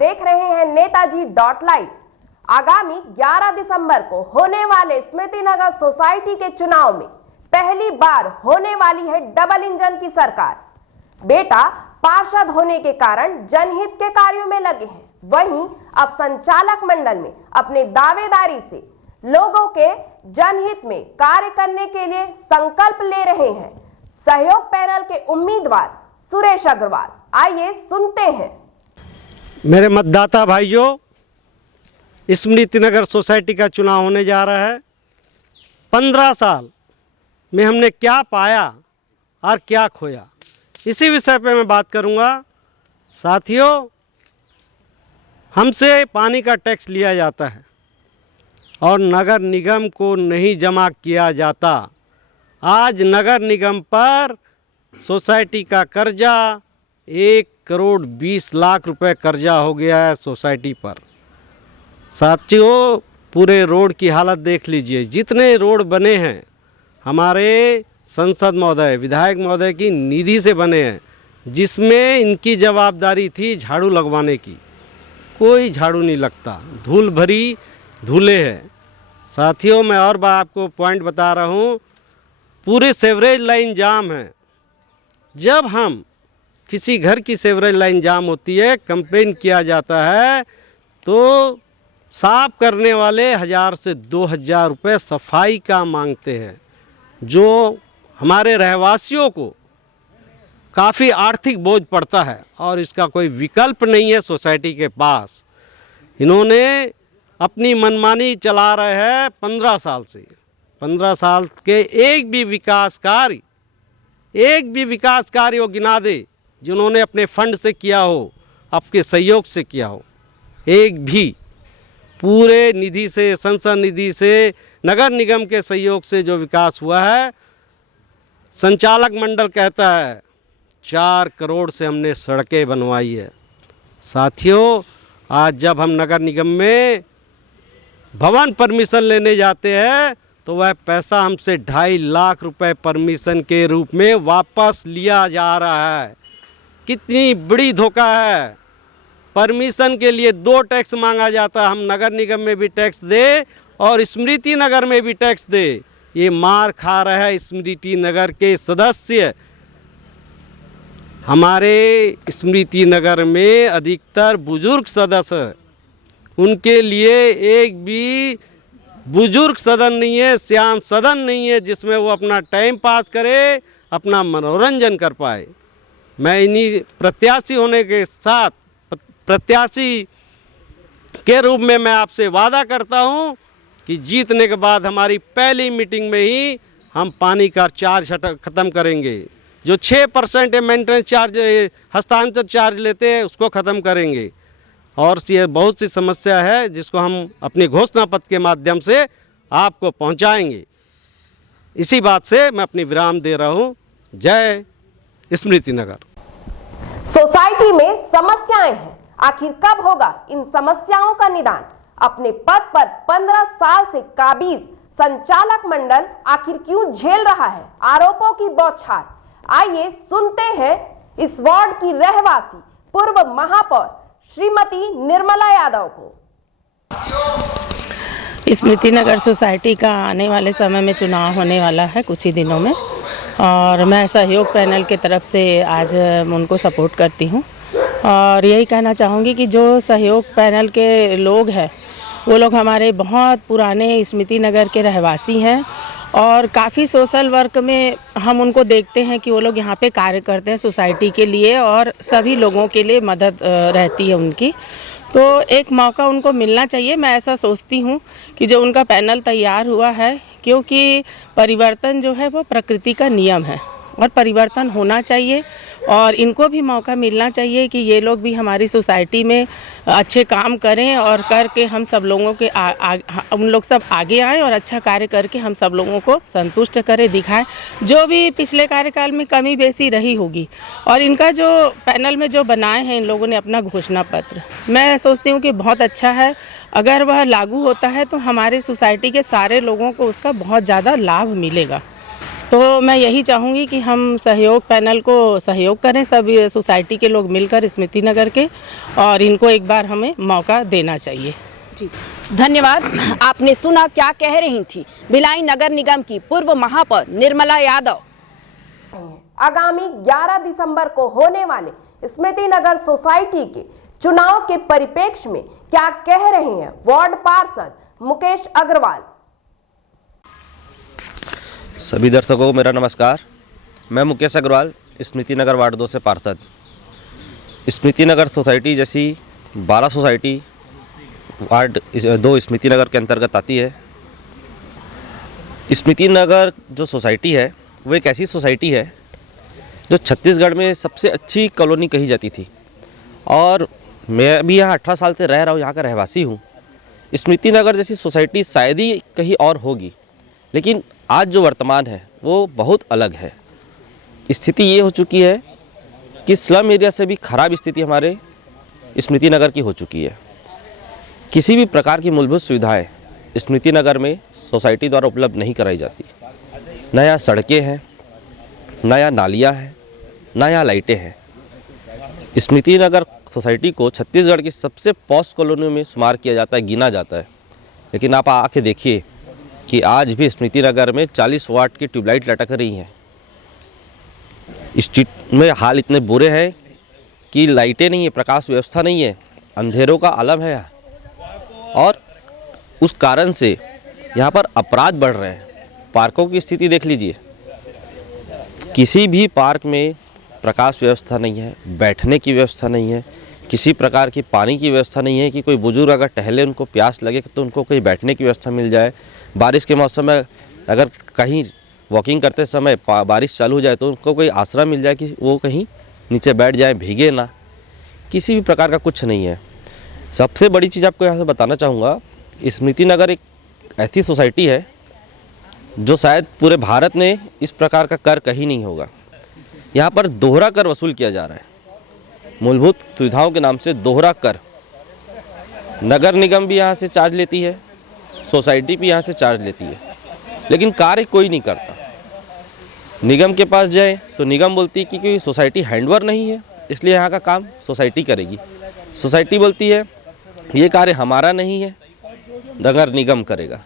देख रहे हैं नेताजी डॉट लाइव। आगामी 11 दिसंबर को होने वाले स्मृति नगर सोसाइटी के चुनाव में पहली बार होने वाली है डबल इंजन की सरकार। बेटा पार्षद होने के कारण जनहित के कार्यों में लगे हैं, वहीं अब संचालक मंडल में अपने दावेदारी से लोगों के जनहित में कार्य करने के लिए संकल्प ले रहे हैं सहयोग पैनल के उम्मीदवार सुरेश अग्रवाल। आइए सुनते हैं। मेरे मतदाता भाइयों, स्मृति नगर सोसाइटी का चुनाव होने जा रहा है। 15 साल में हमने क्या पाया और क्या खोया, इसी विषय पे मैं बात करूंगा। साथियों, हमसे पानी का टैक्स लिया जाता है और नगर निगम को नहीं जमा किया जाता। आज नगर निगम पर सोसाइटी का कर्जा 1,20,00,000 रुपए कर्जा हो गया है सोसाइटी पर। साथियों, पूरे रोड की हालत देख लीजिए। जितने रोड बने हैं हमारे संसद महोदय, विधायक महोदय की निधि से बने हैं, जिसमें इनकी जवाबदारी थी झाड़ू लगवाने की। कोई झाड़ू नहीं लगता, धूल भरी धूले है। साथियों, मैं और बार आपको पॉइंट बता रहा हूँ, पूरी सेवरेज लाइन जाम है। जब हम किसी घर की सेवरेज लाइन जाम होती है, कंप्लेन किया जाता है, तो साफ करने वाले 1000 से 2000 रुपये सफाई का मांगते हैं, जो हमारे रहवासियों को काफ़ी आर्थिक बोझ पड़ता है और इसका कोई विकल्प नहीं है सोसाइटी के पास। इन्होंने अपनी मनमानी चला रहे हैं 15 साल से। 15 साल के एक भी विकास कार्य वो गिना दे जिन्होंने अपने फंड से किया हो, आपके सहयोग से किया हो। एक भी पूरे निधि से, संसद निधि से, नगर निगम के सहयोग से जो विकास हुआ है, संचालक मंडल कहता है 4 करोड़ से हमने सड़कें बनवाई है। साथियों, आज जब हम नगर निगम में भवन परमिशन लेने जाते हैं तो वह पैसा हमसे 2.5 लाख रुपए परमिशन के रूप में वापस लिया जा रहा है। कितनी बड़ी धोखा है। परमिशन के लिए 2 टैक्स मांगा जाता है, हम नगर निगम में भी टैक्स दे और स्मृति नगर में भी टैक्स दे। ये मार खा रहा है स्मृति नगर के सदस्य। हमारे स्मृति नगर में अधिकतर बुजुर्ग सदस्य, उनके लिए एक भी बुजुर्ग सदन नहीं है, सियान सदन नहीं है जिसमें वो अपना टाइम पास करे, अपना मनोरंजन कर पाए। मैं इन्हीं प्रत्याशी होने के साथ, प्रत्याशी के रूप में मैं आपसे वादा करता हूं कि जीतने के बाद हमारी पहली मीटिंग में ही हम पानी का चार्ज ख़त्म करेंगे। जो 6% मेंटेनेंस चार्ज, हस्तांतरण चार्ज लेते हैं, उसको ख़त्म करेंगे। और ये बहुत सी समस्या है जिसको हम अपने घोषणा पत्र के माध्यम से आपको पहुंचाएंगे। इसी बात से मैं अपनी विराम दे रहा हूं। जय स्मृति नगर। सोसाइटी में समस्याएं हैं, आखिर कब होगा इन समस्याओं का निदान? अपने पद पर 15 साल से काबिज संचालक मंडल आखिर क्यों झेल रहा है आरोपों की बौछार? आइए सुनते हैं इस वार्ड की रहवासी पूर्व महापौर श्रीमती निर्मला यादव को। स्मृति नगर सोसाइटी का आने वाले समय में चुनाव होने वाला है कुछ ही दिनों में, और मैं सहयोग पैनल के तरफ से आज उनको सपोर्ट करती हूँ। और यही कहना चाहूँगी कि जो सहयोग पैनल के लोग हैं, वो लोग हमारे बहुत पुराने स्मृति नगर के रहवासी हैं और काफ़ी सोशल वर्क में हम उनको देखते हैं कि वो लोग यहाँ पे कार्य करते हैं सोसाइटी के लिए, और सभी लोगों के लिए मदद रहती है उनकी। तो एक मौका उनको मिलना चाहिए। मैं ऐसा सोचती हूँ कि जो उनका पैनल तैयार हुआ है, क्योंकि परिवर्तन जो है वो प्रकृति का नियम है और परिवर्तन होना चाहिए, और इनको भी मौका मिलना चाहिए कि ये लोग भी हमारी सोसाइटी में अच्छे काम करें और करके हम सब लोगों के उन लोग सब आगे आएँ और अच्छा कार्य करके हम सब लोगों को संतुष्ट करें, दिखाएं जो भी पिछले कार्यकाल में कमी बेसी रही होगी। और इनका जो पैनल में जो बनाए हैं इन लोगों ने अपना घोषणा पत्र, मैं सोचती हूँ कि बहुत अच्छा है। अगर वह लागू होता है तो हमारे सोसाइटी के सारे लोगों को उसका बहुत ज़्यादा लाभ मिलेगा। तो मैं यही चाहूँगी कि हम सहयोग पैनल को सहयोग करें, सब ये सोसाइटी के लोग मिलकर स्मृति नगर के, और इनको एक बार हमें मौका देना चाहिए। जी धन्यवाद। आपने सुना क्या कह रही थी भिलाई नगर निगम की पूर्व महापौर निर्मला यादव। आगामी 11 दिसंबर को होने वाले स्मृति नगर सोसाइटी के चुनाव के परिप्रेक्ष्य में क्या कह रहे हैं वार्ड पार्षद मुकेश अग्रवाल। सभी दर्शकों को मेरा नमस्कार। मैं मुकेश अग्रवाल, स्मृति नगर वार्ड 2 से पार्षद। स्मृति नगर सोसाइटी जैसी 12 सोसाइटी वार्ड 2 स्मृति नगर के अंतर्गत आती है। स्मृति नगर जो सोसाइटी है वो एक ऐसी सोसाइटी है जो छत्तीसगढ़ में सबसे अच्छी कॉलोनी कही जाती थी, और मैं भी यहाँ 18 साल से रह रहा हूँ, यहाँ का रहवासी हूँ। स्मृति नगर जैसी सोसाइटी शायद ही कहीं और होगी, लेकिन आज जो वर्तमान है वो बहुत अलग है। स्थिति ये हो चुकी है कि स्लम एरिया से भी ख़राब स्थिति हमारे स्मृति नगर की हो चुकी है। किसी भी प्रकार की मूलभूत सुविधाएं स्मृति नगर में सोसाइटी द्वारा उपलब्ध नहीं कराई जाती। न यहाँ सड़कें हैं, न यहाँ नालियाँ हैं, न यहाँ लाइटें हैं। स्मृति नगर सोसाइटी को छत्तीसगढ़ की सबसे पॉश कॉलोनियों में शुमार किया जाता है, गिना जाता है। लेकिन आप आके देखिए कि आज भी स्मृति नगर में 40 वाट की ट्यूबलाइट लटक रही हैं। स्ट्रीट में हाल इतने बुरे हैं कि लाइटें नहीं है, प्रकाश व्यवस्था नहीं है, अंधेरों का आलम है। और उस कारण से यहाँ पर अपराध बढ़ रहे हैं। पार्कों की स्थिति देख लीजिए, किसी भी पार्क में प्रकाश व्यवस्था नहीं है, बैठने की व्यवस्था नहीं है, किसी प्रकार की पानी की व्यवस्था नहीं है कि कोई बुजुर्ग अगर टहले उनको प्यास लगे तो उनको कहीं बैठने की व्यवस्था मिल जाए। बारिश के मौसम में अगर कहीं वॉकिंग करते समय बारिश चालू हो जाए तो उनको कोई आसरा मिल जाए कि वो कहीं नीचे बैठ जाए, भीगे ना। किसी भी प्रकार का कुछ नहीं है। सबसे बड़ी चीज़ आपको यहाँ से बताना चाहूँगा, स्मृति नगर एक ऐसी सोसाइटी है जो शायद पूरे भारत में इस प्रकार का कर कहीं नहीं होगा। यहाँ पर दोहरा कर वसूल किया जा रहा है। मूलभूत सुविधाओं के नाम से दोहरा कर। नगर निगम भी यहाँ से चार्ज लेती है, सोसाइटी भी यहाँ से चार्ज लेती है, लेकिन कार्य कोई नहीं करता। निगम के पास जाए तो निगम बोलती है कि सोसाइटी हैंडओवर नहीं है, इसलिए यहाँ का काम सोसाइटी करेगी। सोसाइटी बोलती है ये कार्य हमारा नहीं है, नगर निगम करेगा।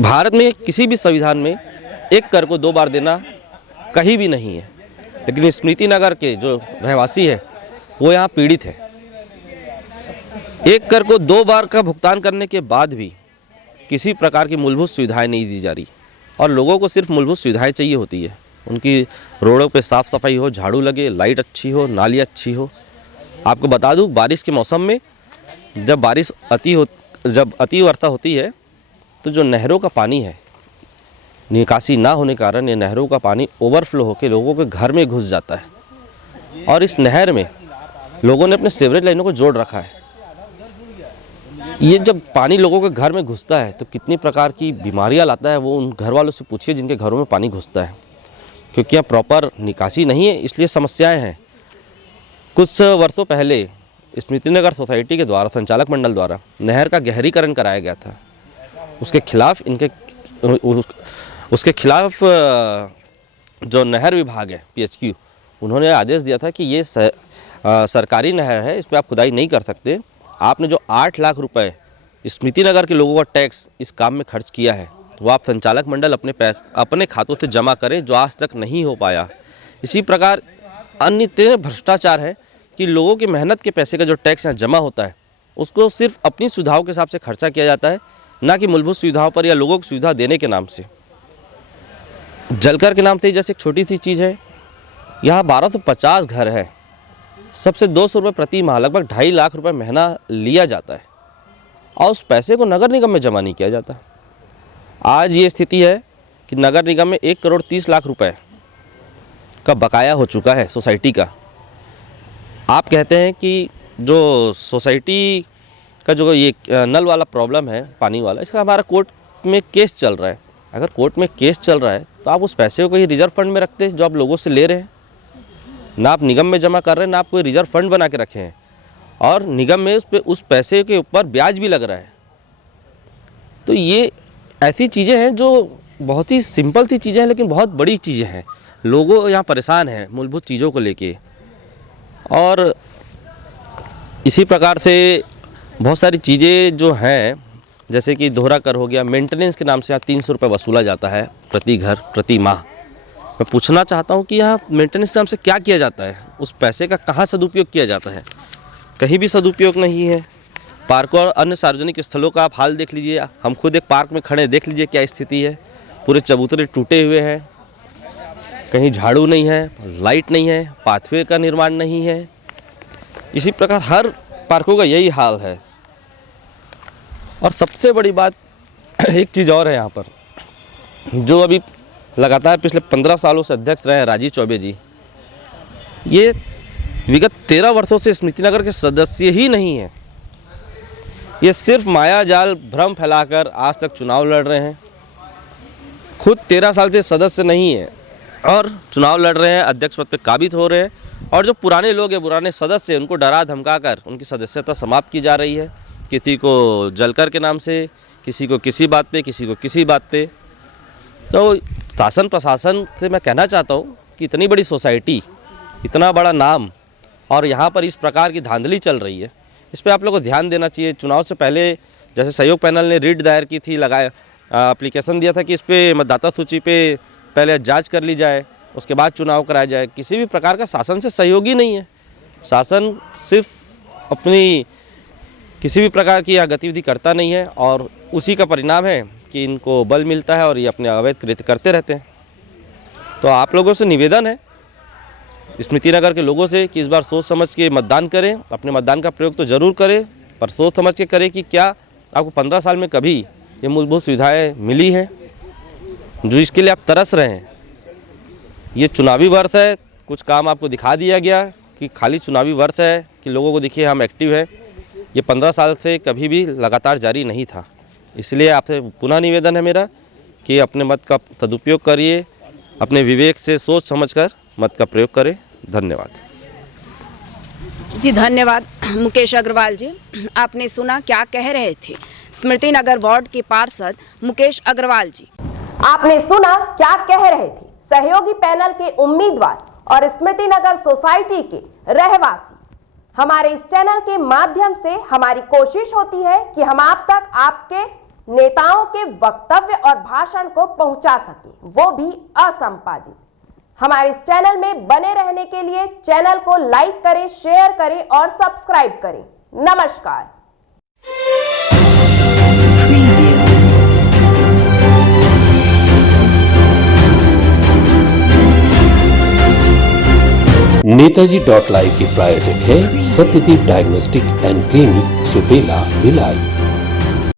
भारत में किसी भी संविधान में एक कर को 2 बार देना कहीं भी नहीं है, लेकिन स्मृति नगर के जो रहवासी है वो यहाँ पीड़ित है। एक कर को 2 बार का भुगतान करने के बाद भी किसी प्रकार की मूलभूत सुविधाएं नहीं दी जा रही, और लोगों को सिर्फ मूलभूत सुविधाएं चाहिए होती है। उनकी रोडों पे साफ़ सफाई हो, झाड़ू लगे, लाइट अच्छी हो, नाली अच्छी हो। आपको बता दूं, बारिश के मौसम में जब अति वर्षा होती है तो जो नहरों का पानी है, निकासी ना होने के कारण ये नहरों का पानी ओवरफ्लो होकर लोगों के घर में घुस जाता है, और इस नहर में लोगों ने अपने सीवरेज लाइनों को जोड़ रखा है। ये जब पानी लोगों के घर में घुसता है तो कितनी प्रकार की बीमारियां लाता है, वो उन घर वालों से पूछिए जिनके घरों में पानी घुसता है। क्योंकि यहाँ प्रॉपर निकासी नहीं है, इसलिए समस्याएं हैं। कुछ वर्षों पहले स्मृति नगर सोसाइटी के द्वारा संचालक मंडल द्वारा नहर का गहरीकरण कराया गया था। उसके खिलाफ जो नहर विभाग है PHQ, उन्होंने आदेश दिया था कि ये सरकारी नहर है, इस पर आप खुदाई नहीं कर सकते। आपने जो 8 लाख रुपए स्मृति नगर के लोगों का टैक्स इस काम में खर्च किया है, वो आप संचालक मंडल अपने खातों से जमा करें, जो आज तक नहीं हो पाया। इसी प्रकार अन्य भ्रष्टाचार है कि लोगों की मेहनत के पैसे का जो टैक्स यहाँ जमा होता है उसको सिर्फ अपनी सुविधाओं के हिसाब से खर्चा किया जाता है, ना कि मूलभूत सुविधाओं पर या लोगों को सुविधा देने के नाम से। जलकर के नाम से जैसे एक छोटी सी चीज़ है, यहाँ 1250 घर है, सबसे 200 रुपये प्रति माह, लगभग 2.5 लाख रुपए महीना लिया जाता है, और उस पैसे को नगर निगम में जमा नहीं किया जाता। आज ये स्थिति है कि नगर निगम में 1 करोड़ 30 लाख रुपए का बकाया हो चुका है सोसाइटी का। आप कहते हैं कि जो सोसाइटी का जो ये नल वाला प्रॉब्लम है, पानी वाला, इसका हमारा कोर्ट में केस चल रहा है। अगर कोर्ट में केस चल रहा है तो आप उस पैसे को कहीं रिजर्व फंड में रखते हैं जो आप लोगों से ले रहे हैं। ना आप निगम में जमा कर रहे हैं, ना आप कोई रिजर्व फंड बना के रखे हैं, और निगम में उस पैसे के ऊपर ब्याज भी लग रहा है। तो ये ऐसी चीज़ें हैं जो बहुत ही सिंपल सी चीज़ें हैं लेकिन बहुत बड़ी चीज़ें हैं। लोगों यहाँ परेशान हैं मूलभूत चीज़ों को लेके, और इसी प्रकार से बहुत सारी चीज़ें जो हैं, जैसे कि दोहरा कर हो गया, मेंटेनेंस के नाम से यहाँ 300 रुपये वसूला जाता है प्रति घर प्रति माह। मैं पूछना चाहता हूँ कि यहाँ मेंटेनेंस के नाम से क्या किया जाता है, उस पैसे का कहाँ सदुपयोग किया जाता है? कहीं भी सदुपयोग नहीं है। पार्कों और अन्य सार्वजनिक स्थलों का आप हाल देख लीजिए, हम खुद एक पार्क में खड़े देख लीजिए क्या स्थिति है। पूरे चबूतरे टूटे हुए हैं, कहीं झाड़ू नहीं है, लाइट नहीं है, पाथवे का निर्माण नहीं है। इसी प्रकार हर पार्कों का यही हाल है। और सबसे बड़ी बात एक चीज़ और है यहाँ पर, जो अभी लगातार पिछले 15 सालों से अध्यक्ष रहे हैं राजीव चौबे जी, ये विगत 13 वर्षों से स्मृति नगर के सदस्य ही नहीं हैं। ये सिर्फ माया जाल भ्रम फैलाकर आज तक चुनाव लड़ रहे हैं। खुद 13 साल से सदस्य नहीं है और चुनाव लड़ रहे हैं, अध्यक्ष पद पे काबिज हो रहे हैं। और जो पुराने लोग हैं, पुराने सदस्य, उनको डरा धमकाकर उनकी सदस्यता समाप्त की जा रही है। किसी को जलकर के नाम से, किसी को किसी बात पे, किसी को किसी बात पे। तो शासन प्रशासन से मैं कहना चाहता हूँ कि इतनी बड़ी सोसाइटी, इतना बड़ा नाम, और यहाँ पर इस प्रकार की धांधली चल रही है, इस पर आप लोगों को ध्यान देना चाहिए। चुनाव से पहले जैसे सहयोग पैनल ने रिट दायर की थी, एप्लीकेशन दिया था कि इस पर मतदाता सूची पे पहले जांच कर ली जाए, उसके बाद चुनाव कराया जाए। किसी भी प्रकार का शासन से सहयोग ही नहीं है। शासन सिर्फ अपनी किसी भी प्रकार की यह गतिविधि करता नहीं है, और उसी का परिणाम है कि इनको बल मिलता है और ये अपने अवैध कृत्य करते रहते हैं। तो आप लोगों से निवेदन है, स्मृति नगर के लोगों से, कि इस बार सोच समझ के मतदान करें। अपने मतदान का प्रयोग तो ज़रूर करें, पर सोच समझ के करें कि क्या आपको 15 साल में कभी ये मूलभूत सुविधाएं मिली हैं जो इसके लिए आप तरस रहे हैं। ये चुनावी वर्ष है, कुछ काम आपको दिखा दिया गया कि खाली चुनावी वर्ष है कि लोगों को दिखिए हम एक्टिव है। ये 15 साल से कभी भी लगातार जारी नहीं था। इसलिए आपसे पुनः निवेदन है मेरा कि अपने मत का सदुपयोग करिए, अपने विवेक से सोच समझकर मत का प्रयोग करें। धन्यवाद जी। धन्यवाद मुकेश अग्रवाल जी। आपने सुना क्या कह रहे थे स्मृति नगर वार्ड के पार्षद मुकेश अग्रवाल जी। आपने सुना क्या कह रहे थे सहयोगी पैनल के उम्मीदवार और स्मृति नगर सोसाइटी के रहवासी। हमारे इस चैनल के माध्यम से हमारी कोशिश होती है कि हम आप तक आपके नेताओं के वक्तव्य और भाषण को पहुंचा सकें, वो भी असंपादित। हमारे इस चैनल में बने रहने के लिए चैनल को लाइक करें, शेयर करें और सब्सक्राइब करें। नमस्कार। नेताजी.live के प्रायोजक है Satyadeep diagnostic and clinic, Supela, Bhilai.